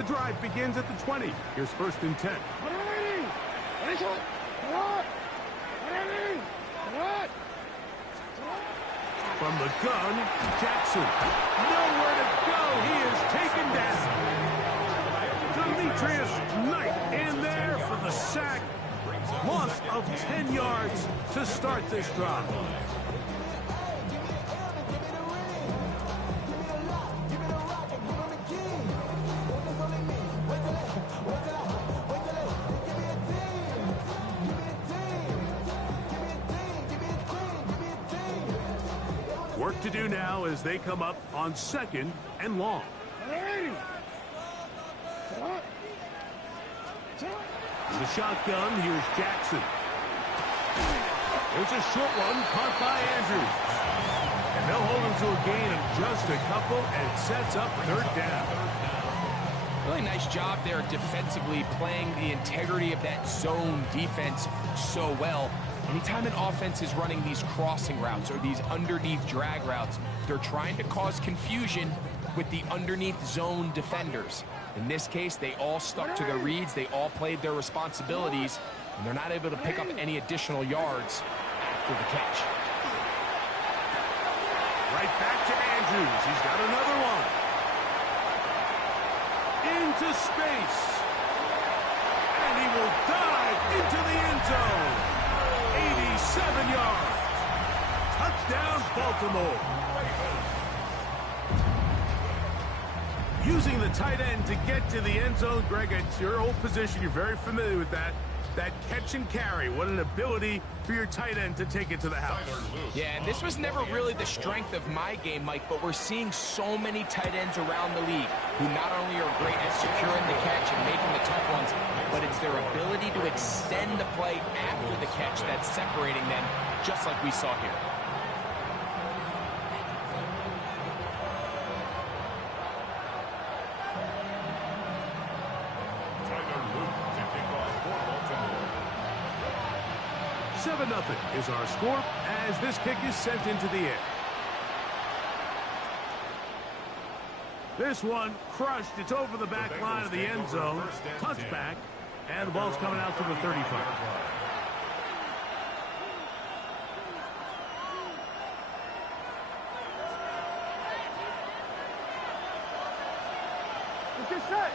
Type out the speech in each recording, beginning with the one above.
The drive begins at the 20. Here's 1st and 10. From the gun, Jackson. Nowhere to go. He is taken down. Demetrius Knight in there for the sack. Loss of 10 yards to start this drive. Work to do now as they come up on 2nd and long. The shotgun, here's Jackson. There's a short one caught by Andrews. And they'll hold him to a gain of just a couple and sets up 3rd down. Really nice job there defensively, playing the integrity of that zone defense so well. Anytime an offense is running these crossing routes or these underneath drag routes, they're trying to cause confusion with the underneath zone defenders. In this case, they all stuck to their reads, they all played their responsibilities, and they're not able to pick up any additional yards after the catch. Right back to Andrews. He's got another one. Into space. And he will dive into the end zone. 87 yards. Touchdown, Baltimore. Using the tight end to get to the end zone, Greg, it's your old position. You're very familiar with that. That catch and carry. What an ability for your tight end to take it to the house. Yeah, and this was never really the strength of my game, Mike, but we're seeing so many tight ends around the league who not only are great at securing the catch and making the tough ones, but it's their ability to extend the play after the catch that's separating them, just like we saw here. Nothing is our score as this kick is sent into the air. This one crushed. It's over the back line of the end zone. Touchback, and the ball's coming out to the 35. Let's get set.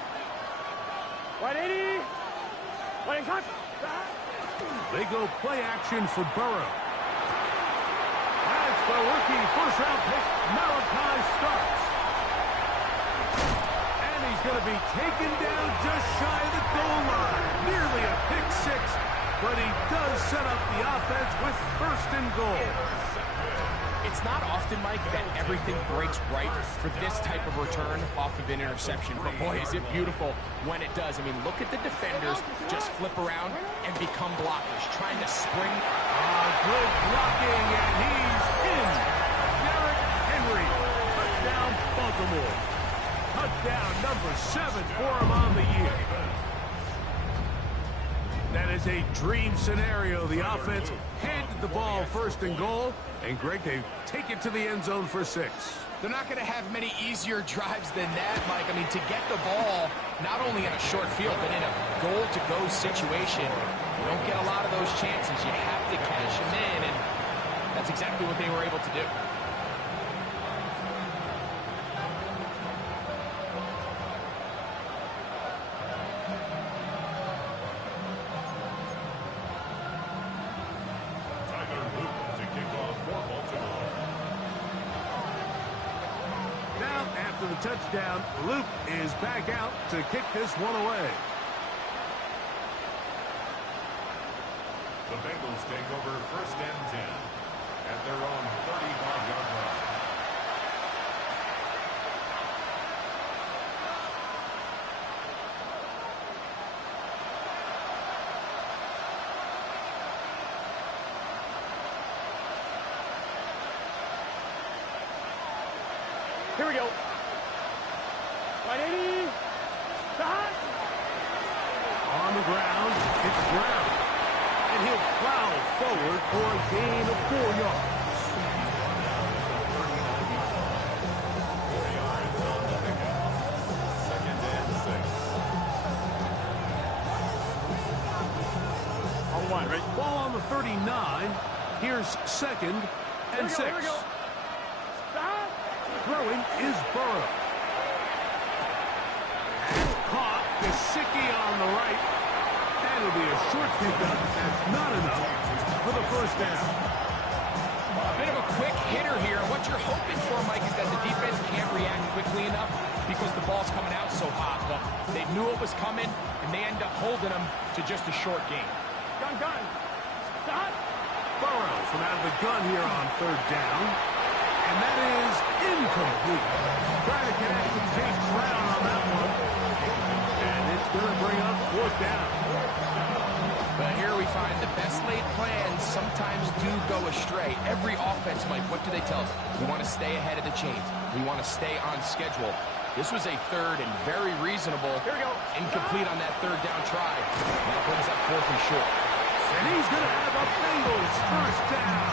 180. 180. They go play action for Burrow. That's the rookie first-round pick, Malachi Starks. And he's going to be taken down just shy of the goal line. Nearly a pick six, but he does set up the offense with 1st and goal. It's not often, Mike, that everything breaks right for this type of return off of an interception. But, boy, is it beautiful when it does. I mean, look at the defenders just flip around and become blockers, trying to spring. Good blocking, and he's in. Derrick Henry, touchdown, Baltimore. Touchdown number 7 for him on the year. That is a dream scenario. The offense handed the ball 1st and goal, and Greg, they take it to the end zone for 6. They're not going to have many easier drives than that, Mike. I mean, to get the ball not only in a short field, but in a goal-to-go situation, you don't get a lot of those chances. You have to cash them in, and that's exactly what they were able to do. Touchdown. Luke is back out to kick this one away. The Bengals take over 1st and 10 at their own 35-yard line. Here we go. 180. On the ground, it's Brown. And he'll plow forward for a gain of 4 yards. Second and 6. Ball on the 39. Here's 2nd and 6. Here we go. Stop. Throwing is Burrow. And caught. Gesicki on the right. That'll be a short pickup. That's not enough for the first down. A bit of a quick hitter here. What you're hoping for, Mike, is that the defense can't react quickly enough because the ball's coming out so hot. But they knew it was coming, and they end up holding them to just a short game. Gun. Stop. Burrow from out of the gun here on 3rd down. And that is incomplete. Trying to connect with Chase Brown on that one. And it's going to bring up 4th down. But here we find the best laid plans sometimes do go astray. Every offense, Mike, what do they tell us? We want to stay ahead of the chains. We want to stay on schedule. This was a 3rd and very reasonable. Here we go. Incomplete on that 3rd down try. That brings up 4th and short. And he's going to have a Bengals first down.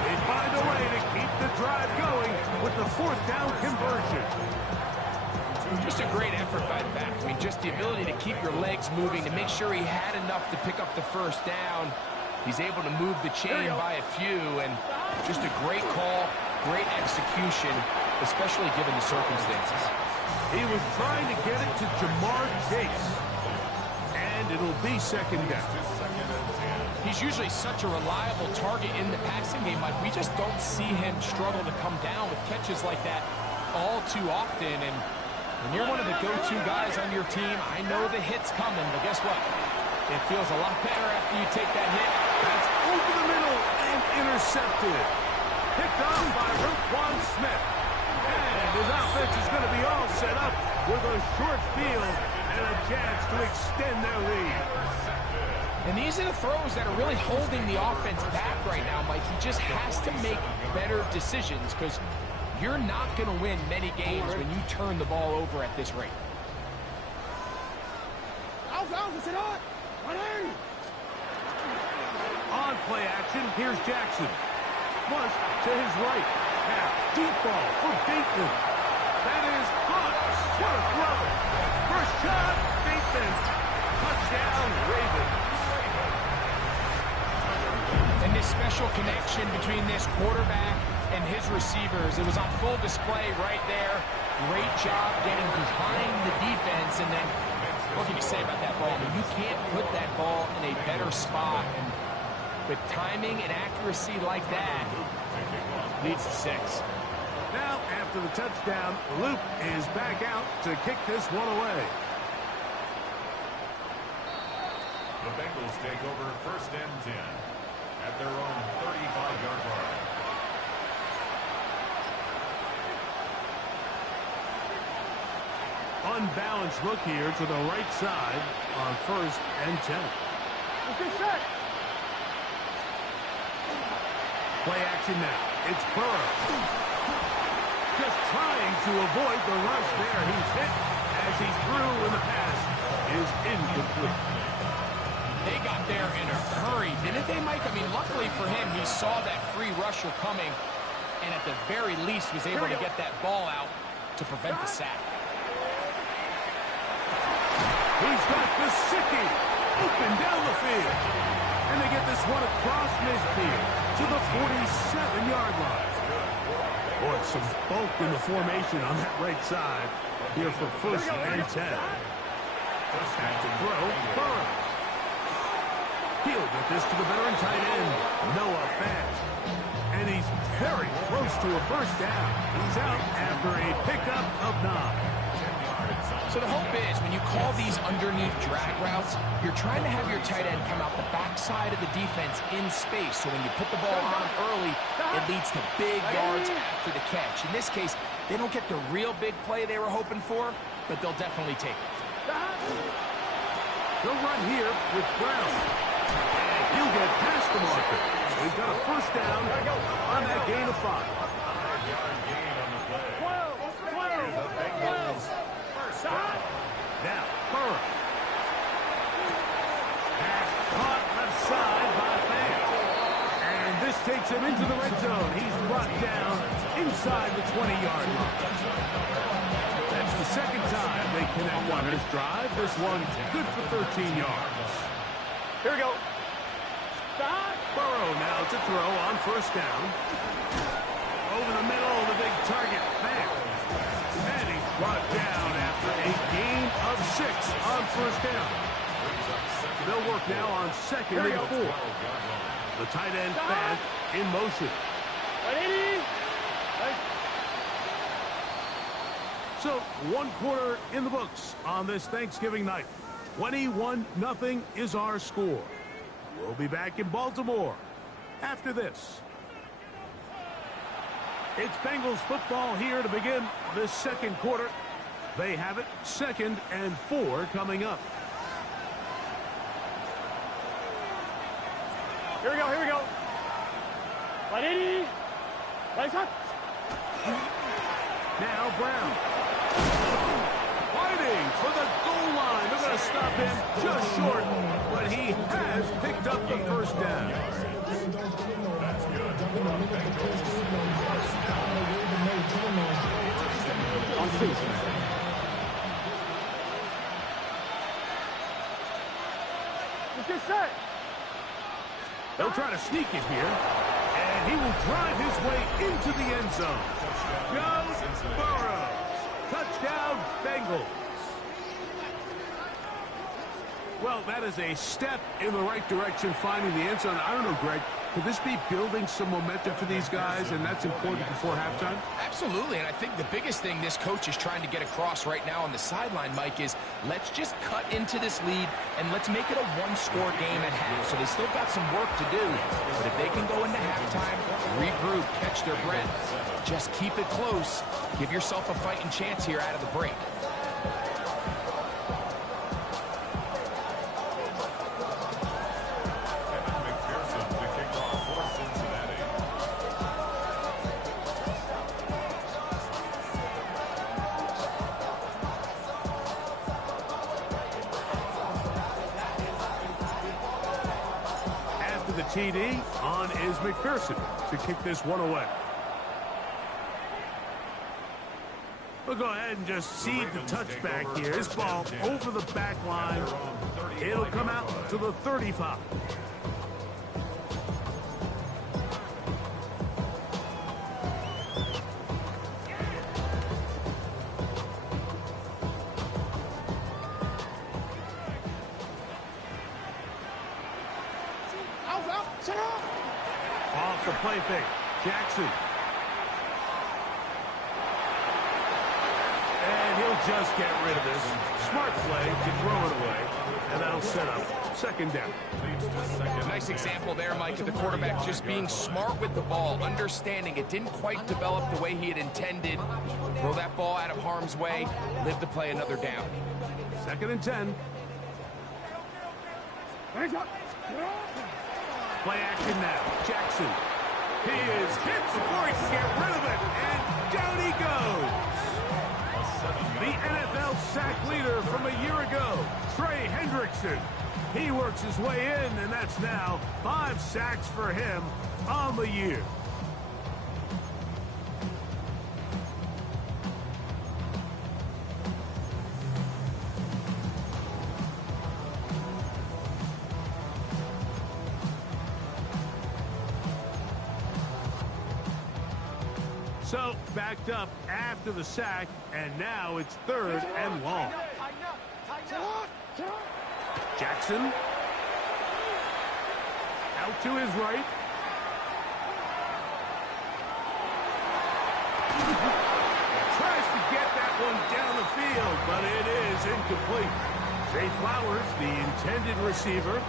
They find a way to keep the drive going with the 4th down conversion. Just a great effort by the back. I mean, just the ability to keep your legs moving, to make sure he had enough to pick up the first down. He's able to move the chain by a few, and just a great call, great execution, especially given the circumstances. He was trying to get it to Jamar Chase. And it'll be 2nd down. He's usually such a reliable target in the passing game. Like, we just don't see him struggle to come down with catches like that all too often. And when you're one of the go-to guys on your team, I know the hit's coming, but guess what? It feels a lot better after you take that hit. That's over the middle and intercepted. Picked off by Roquan Smith. And his offense is going to be all set up with a short field and a chance to extend their lead. And these are the throws that are really holding the offense back right now, Mike. He just has to make better decisions because you're not going to win many games when you turn the ball over at this rate. On play action, here's Jackson. Flush to his right. Now, deep ball for Bateman. That is caught. What a throw. First shot, Bateman. Touchdown, Ravens. And this special connection between this quarterback and his receivers, it was on full display right there. Great job getting behind the defense. And then, what can you say about that ball? I mean, you can't put that ball in a better spot. And with timing and accuracy like that, leads to 6. Now, after the touchdown, Luke is back out to kick this one away. The Bengals take over 1st and 10 at their own 35-yard line. Unbalanced look here to the right side on 1st and 10. Let's get set. Play action now. It's Burrow. Just trying to avoid the rush there. He's hit as he threw, and the pass is incomplete. They got there in a hurry, didn't they, Mike? I mean, luckily for him, he saw that free rusher coming, and at the very least was able to get that ball out to prevent the sack. He's got Gesicki open down the field. And they get this one across midfield to the 47-yard line. Boy, some bulk in the formation on that right side here for 1st and 10. First half to throw, Burrow. He'll get this to the veteran tight end, Noah Fant. And he's very close to a first down. He's out after a pickup of 9. So the hope is when you call these underneath drag routes, you're trying to have your tight end come out the backside of the defense in space. So when you put the ball on him early, it leads to big yards after the catch. In this case, they don't get the real big play they were hoping for, but they'll definitely take it. They'll run here with Brown. And he'll get past the marker. So he's got a first down on that gain of 5. 5-yard gain on the play. 12. The Bengals first down. Now, Burrow. Pass caught left side by Fant. And this takes him into the red zone. He's brought down inside the 20-yard line. That's the second time they connect on this drive. This one good for 13 yards. Here we go. Burrow now to throw on first down. Over the middle, the big target, Fant. And he's brought down after a gain of 6 on first down. They'll work now on second and 4. The tight end, Fant, in motion. So, 1 quarter in the books on this Thanksgiving night. 21-0 is our score. We'll be back in Baltimore after this. It's Bengals football here to begin the second quarter. They have it, 2nd and 4 coming up. Here we go, here we go. 180. Right shot. Now Brown. Fighting for the goal line. They're going to stop him just short, but he has picked up the first down. That's good. Let's get set. They'll try to sneak it here, and he will drive his way into the end zone. Goes Burrow. Touchdown, Bengals. Well, that is a step in the right direction, finding the end zone. I don't know, Greg, could this be building some momentum for these guys, and that's important before halftime? Absolutely, and I think the biggest thing this coach is trying to get across right now on the sideline, Mike, is let's just cut into this lead, and let's make it a one-score game at half. So they still got some work to do, but if they can go into halftime, regroup, catch their breath, just keep it close, give yourself a fighting chance here out of the break. TD on is McPherson to kick this one away. We'll go ahead and just cede the touchback here. This ball over the back line. It'll come out to the 35. Off the play fake. Jackson. And he'll just get rid of this. Smart play to throw it away. And that'll set up second down. Nice example there, Mike, of the quarterback just being smart with the ball, understanding it didn't quite develop the way he had intended. Throw that ball out of harm's way, live to play another down. 2nd and 10. Play action now. Jackson. He is hit before he can get rid of it. And down he goes. The NFL sack leader from a year ago, Trey Hendrickson. He works his way in, and that's now 5 sacks for him on the year. So, backed up after the sack, and now it's 3rd and long. Jackson. Out to his right. Tries to get that one down the field, but it is incomplete. Zay Flowers, the intended receiver,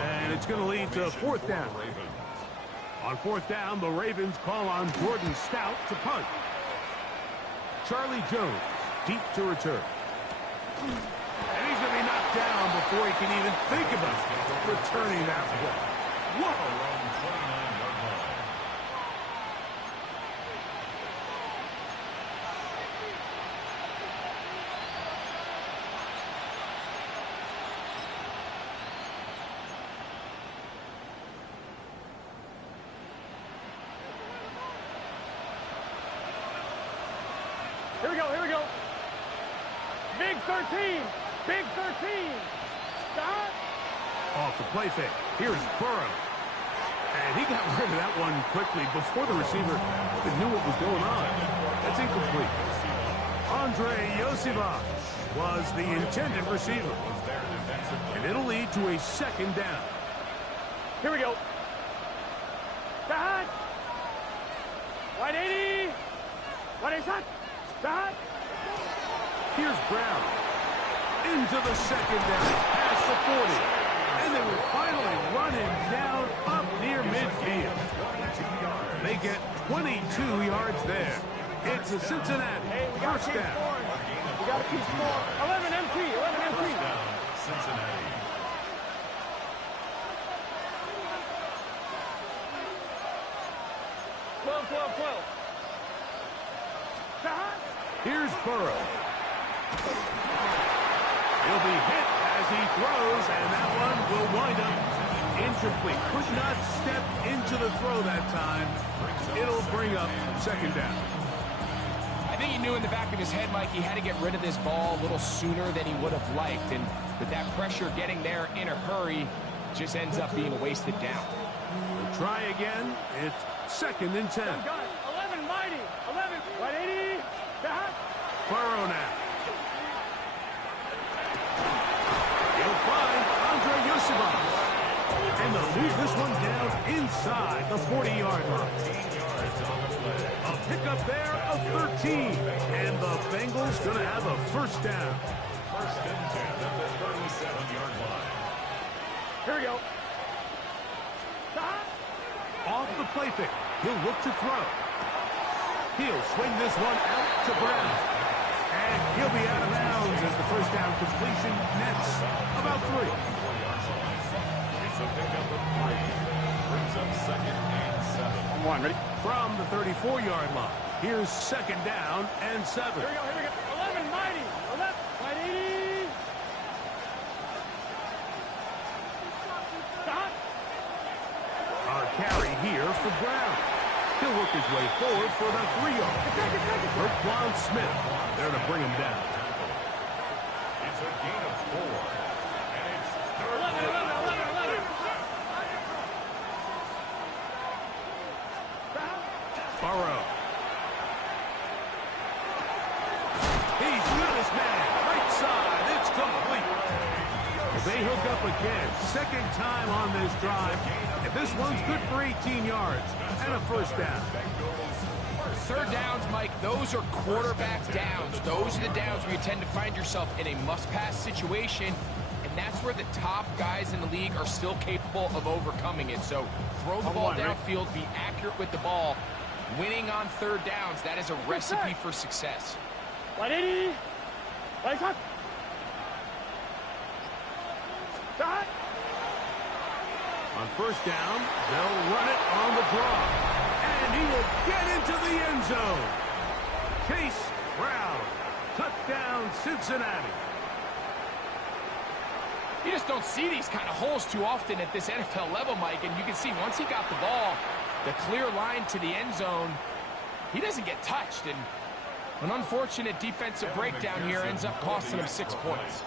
and it's going to lead to 4th down. On 4th down, the Ravens call on Jordan Stout to punt. Charlie Jones, deep to return. And he's going to be knocked down before he can even think about returning that ball. Whoa! Here we go, here we go. Big 13. Big 13. Stop. Off the play fake. Here's Burrow. And he got rid of that one quickly before the receiver even knew what was going on. That's incomplete. Andre Yoseva was the intended receiver. And it'll lead to a second down. Here we go. Side. Wide 80. Wide shot. Side. Here's Brown. Into the second down. Past the 40. And they will finally run him down up near midfield. They get 22 yards there. It's a Cincinnati first down. We got to keep score. 11 MT. 11 MT. First down, Cincinnati. Here's Burrow. He'll be hit as he throws, and that one will wind up incomplete. Could not step into the throw that time. It'll bring up second down. I think he knew in the back of his head, Mike, he had to get rid of this ball a little sooner than he would have liked. And with that pressure getting there in a hurry, just ends up being a wasted down. We'll try again. It's second and 10. 11 mighty. 11. Wide 80. Side. Burrow now. He'll find Andre Yoseva. And they'll move this one down inside the 40-yard line. A pickup there of 13. And the Bengals going to have a first down. First and 10 at the 37-yard line. Here we go. Off the play fake. He'll look to throw. He'll swing this one out to Brown. And he'll be out of bounds as the first down completion nets about 3. It's a pickup of 3. Brings up second and 7. One, ready? From the 34-yard line. Here's second down and 7. Here we go, here we go. 11 mighty. 11. Wide 80. Stop. A carry here for Brown. He'll work his way forward for the 3-yard. Roquan Smith there to bring him down. It's a gain of 4. And it's third 11. Burrow. He's got his man. Right side. It's complete. They hook up again. Second time on this drive. And this one's good for 18 yards and a first down. Third downs, Mike, those are quarterback downs. Those are the downs where you tend to find yourself in a must-pass situation, and that's where the top guys in the league are still capable of overcoming it. So throw the ball downfield, be accurate with the ball. Winning on third downs, that is a recipe for success. 180. Right shot. Shot. On first down, they'll run it on the draw. And he will get into the end zone. Chase Brown. Touchdown, Cincinnati. You just don't see these kind of holes too often at this NFL level, Mike. And you can see once he got the ball, the clear line to the end zone, he doesn't get touched. And an unfortunate defensive breakdown here ends up costing him 6 points.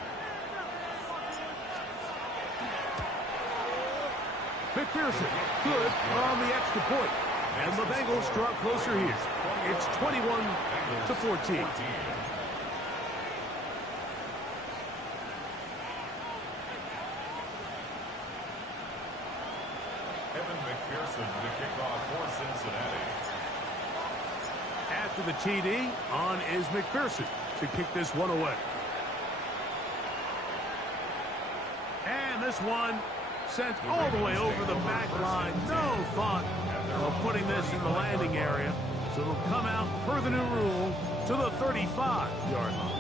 McPherson, good on the extra point. And the Bengals draw closer here. It's 21-14. Evan McPherson to the kickoff for Cincinnati. After the TD, on is McPherson to kick this one away. And this one sent all the way over the back line. No thought of putting this in the landing area. So it'll come out per the new rule to the 35-yard line.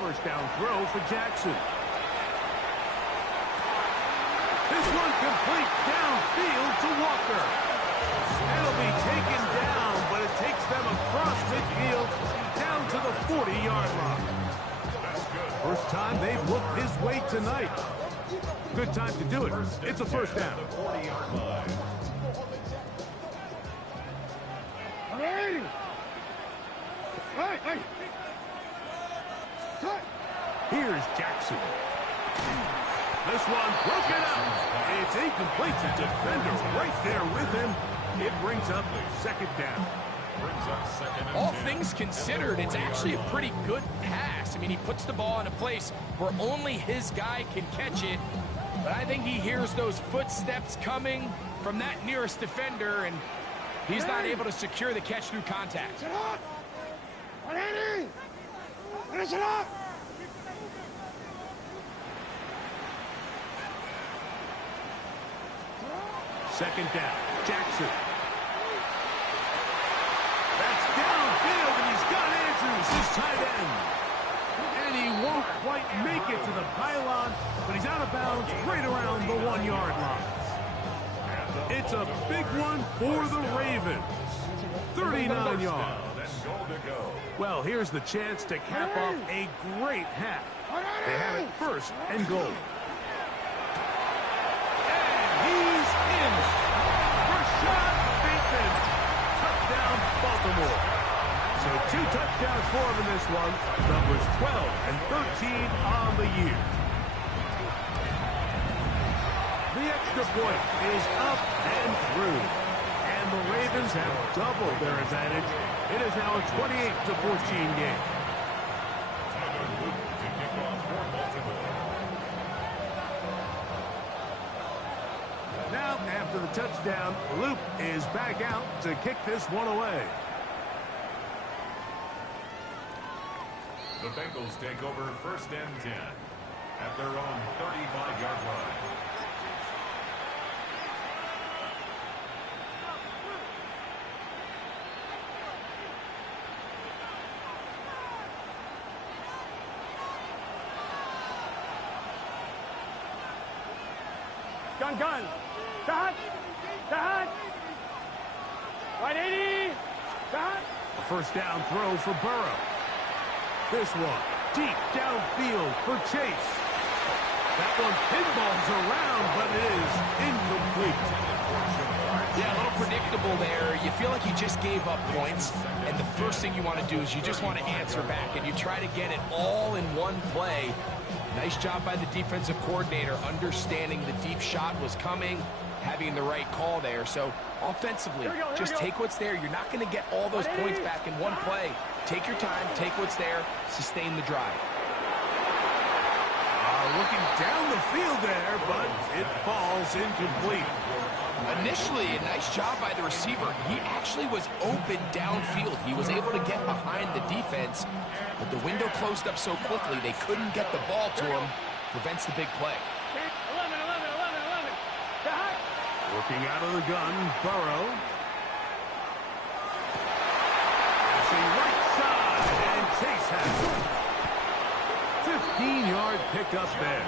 First down throw for Jackson. This one complete downfield to Walker. It'll be taken down, but it takes them across midfield down to the 40-yard line. First time they've looked his way tonight. Good time to do it. It's a first down. The 40-yard line. Here's Jackson. This one broken up. It's incomplete to defender right there with him. It brings up second down. All things considered, it's actually a pretty good pass. I mean, he puts the ball in a place where only his guy can catch it. But I think he hears those footsteps coming from that nearest defender, and he's not able to secure the catch through contact. Second down. Jackson. That's downfield, and he's got Andrews, his tight end. And he won't quite make it to the pylon, but he's out of bounds right around the 1-yard line. It's a big one for the Ravens. 39 yards. Well, here's the chance to cap off a great half. They have it first and goal. He's in. Rashad Bateman. Touchdown, Baltimore. So 2 touchdowns for him in this one. Numbers 12 and 13 on the year. The extra point is up and through. And the Ravens have doubled their advantage. It is now a 28-14 game. Now, after the touchdown, Loop is back out to kick this one away. The Bengals take over first and 10 at their own 35-yard line. Gun. Dot. 180. Dot. A first down throw for Burrow. This one deep downfield for Chase. That one pinballs around, but it is incomplete. Yeah, a little predictable there. You feel like you just gave up points, and the first thing you want to do is you just want to answer back, and you try to get it all in one play. Nice job by the defensive coordinator, understanding the deep shot was coming, having the right call there. So offensively, just take what's there. You're not going to get all those points back in one play. Take your time, take what's there, sustain the drive. Looking down the field there, but it falls incomplete. Initially, a nice job by the receiver. He actually was open downfield. He was able to get behind the defense, but the window closed up so quickly they couldn't get the ball to him. Prevents the big play. 11. Looking out of the gun, Burrow. Passing right side, and Chase has it. 15-yard pickup there.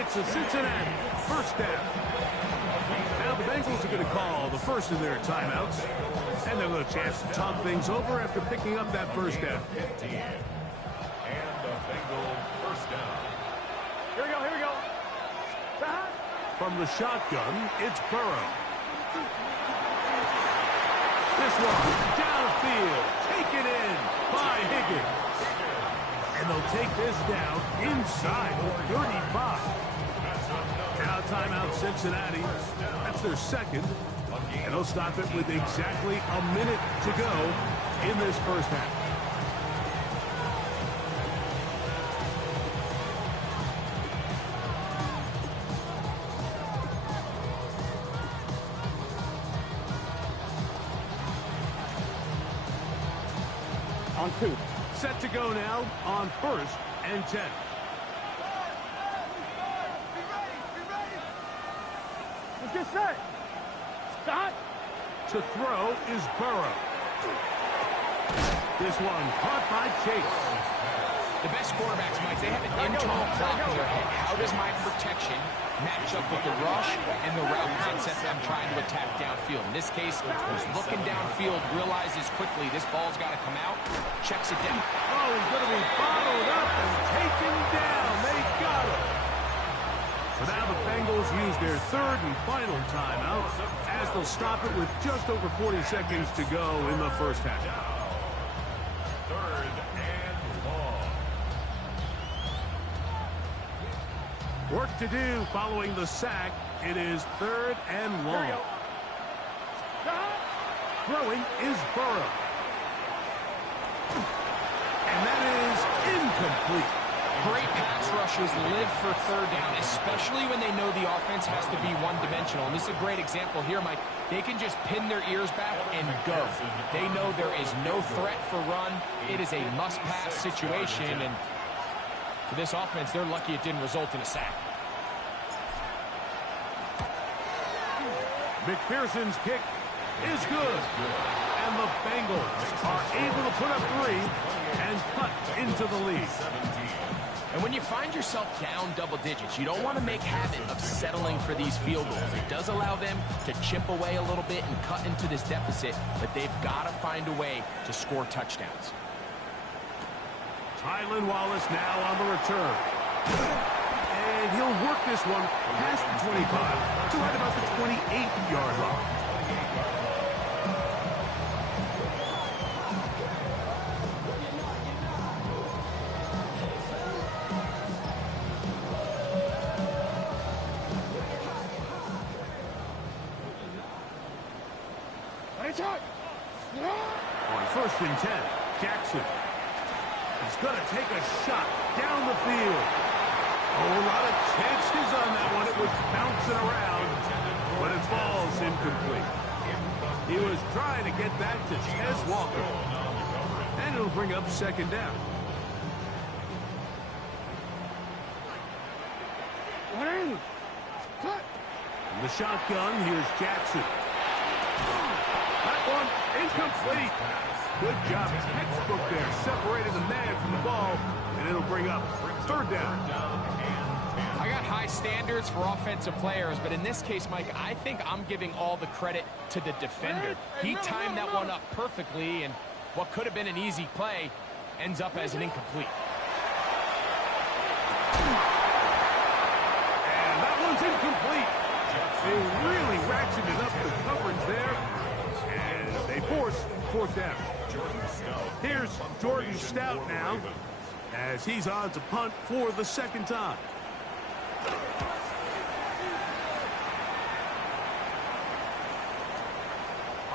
It's a Cincinnati first down. Now the Bengals are going to call the first of their timeouts, and they'll have a chance to talk things over after picking up that first down. 15. And the Bengal first down. Here we go. From the shotgun, it's Burrow. This one downfield, taken in by Higgins. And they'll take this down inside the 35. Now timeout Cincinnati. That's their second. And they'll stop it with exactly a minute to go in this first half. On 2. Set to go now on first and 10. Let's get set. Stop. To throw is Burrow. This one caught by Chase. The best quarterbacks, Mike, they have an internal clock in their head. How does my protection match up with the rush and the route concept I'm trying to attack downfield? In this case, he's looking downfield, realizes quickly this ball's got to come out, checks it down. Oh, he's going to be bottled up and taken down. They got him. So now stop it with just over 40 seconds to go in the first half. Third and long. Work to do following the sack. It is 3rd and long. Throwing is Burrow. And that is incomplete. Great pass rushers live for third down, especially when they know the offense has to be one-dimensional. And this is a great example here, Mike. They can just pin their ears back and go. They know there is no threat for run. It is a must-pass situation. And for this offense, they're lucky it didn't result in a sack. McPherson's kick is good. And the Bengals are able to put up 3 and cut into the lead. And when you find yourself down double digits, you don't want to make habit of settling for these field goals. It does allow them to chip away a little bit and cut into this deficit, but they've got to find a way to score touchdowns. Tylan Wallace now on the return. And he'll work this one past the 25 to right about the 28-yard line. On 1st and 10, Jackson is going to take a shot down the field. Oh, a lot of chances on that one. It was bouncing around, but it falls incomplete. He was trying to get that to Tez Walker, and it'll bring up 2nd down. In the shotgun, here's Jackson. That one incomplete. Good job. Textbook there. Separated the man from the ball, and it'll bring up 3rd down. I got high standards for offensive players, but in this case, Mike, I think I'm giving all the credit to the defender. He timed that one up perfectly, and what could have been an easy play ends up as an incomplete. And that one's incomplete. They really ratcheted up the coverage there, and they force 4th down. Here's Jordan Stout now, as he's on to punt for the 2nd time.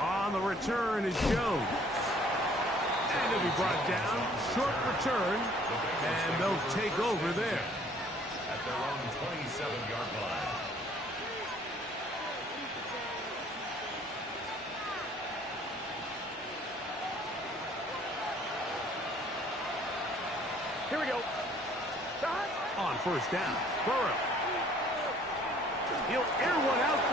On the return is Jones. And he'll be brought down. Short return, and they'll take over there. At their own 27-yard line. Here we go. On 1st down, Burrow. He'll air one out.